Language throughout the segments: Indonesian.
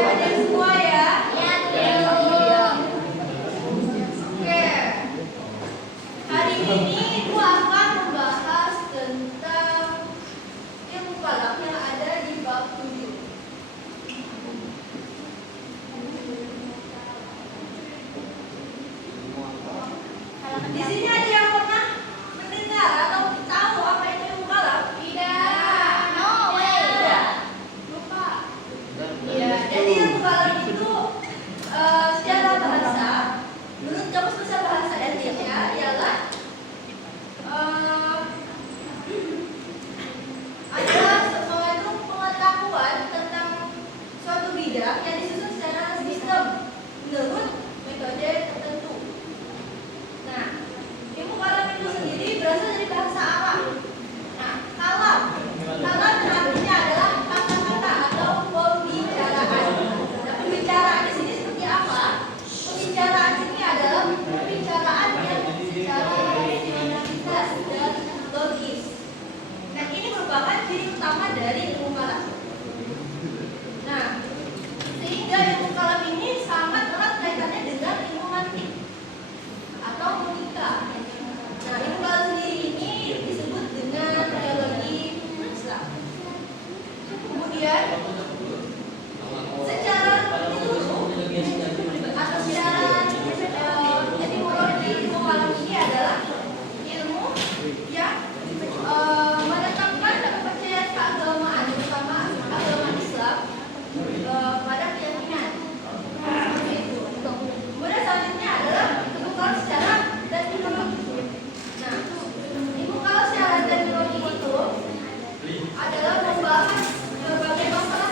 hadir semua ya. Oke. Hari ini Ibu akan membahas tentang ilmu kalam yang ada di bab 7. Di sini ada yang pernah mendengar atau tahu apa itu ilmu kalam? Tidak. No way. Tidak. Lupa. Ya, jadi ilmu kalam itu secara bahasa, menurut Kamus Besar Bahasa Indonesia ialah adalah suatu pengetahuan tentang suatu bidang yang disusun secara sistem menurut metode tertentu. Nah, ilmu kalam itu sendiri berasal dari bahasa Arab. Nah, kalam artinya adalah kata-kata atau pembicaraan. Nah, pembicaraan di sini seperti apa? Pembicaraan ini adalah pembicaraan yang secara rasionalitas dan logis. Nah, ini merupakan ciri utama dari ilmu kalam. Nah, sehingga ilmu kalam ini sangat erat kaitannya dengan ilmu mantik atau logika. Nah, ilmu kalam sendiri ini disebut dengan teologi Islam. Kemudian secara atau secara etimologi ilmu kalam ini adalah ilmu yang menetapkan kepercayaan keagamaan, terutama agama Islam, pada keyakinan. Seperti itu. Kemudian selanjutnya adalah ilmu kalam secara terminologi. Nah, ilmu kalam secara terminologi itu adalah membahas berbagai masalah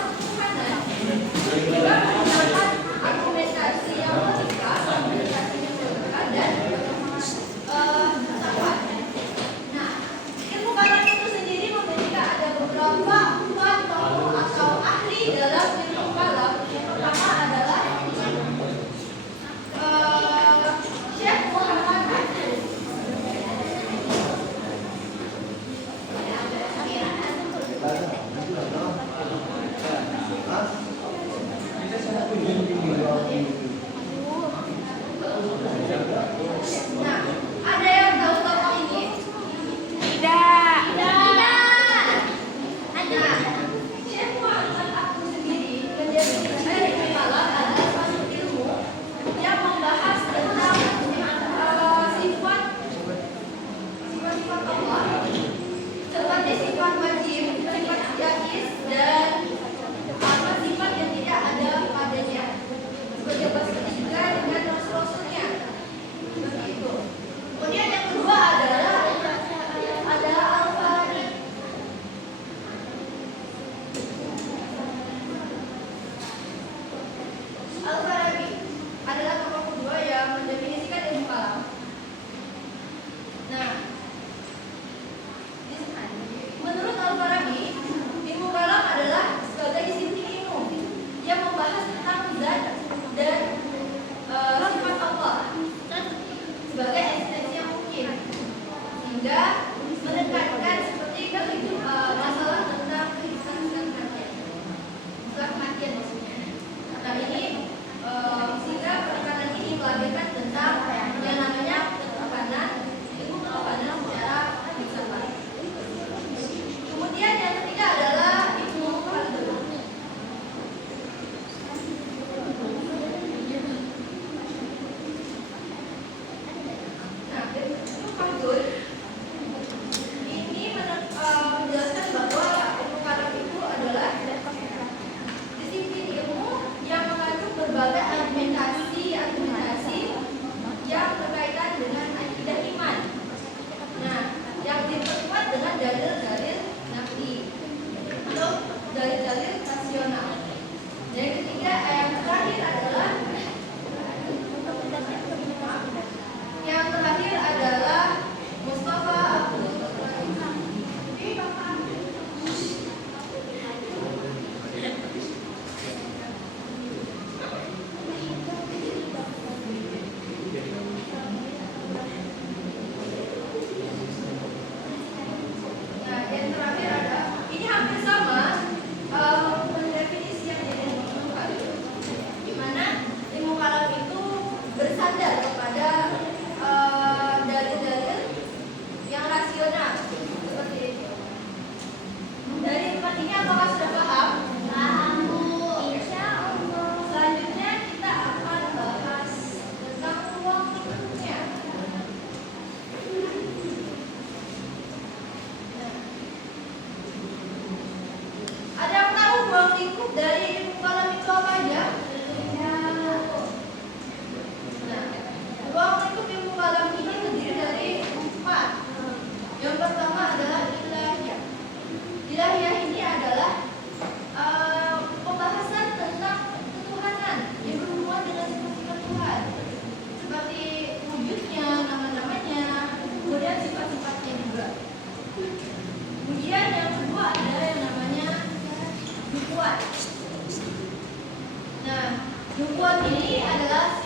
ruang lingkup dari ilmu kalam itu apa aja? Nah, ruang lingkup ilmu kalam ini terdiri dari 4. Yang pertama adalah ilahiyah. Ilahiyah ini adalah pembahasan tentang ketuhanan yang berhubungan dengan sifat-sifat Tuhan, seperti wujudnya, nama-namanya, kemudian sifat-sifatnya juga. Kemudian yang kedua ada yang namanya nubuat. Nah, nubuat ini adalah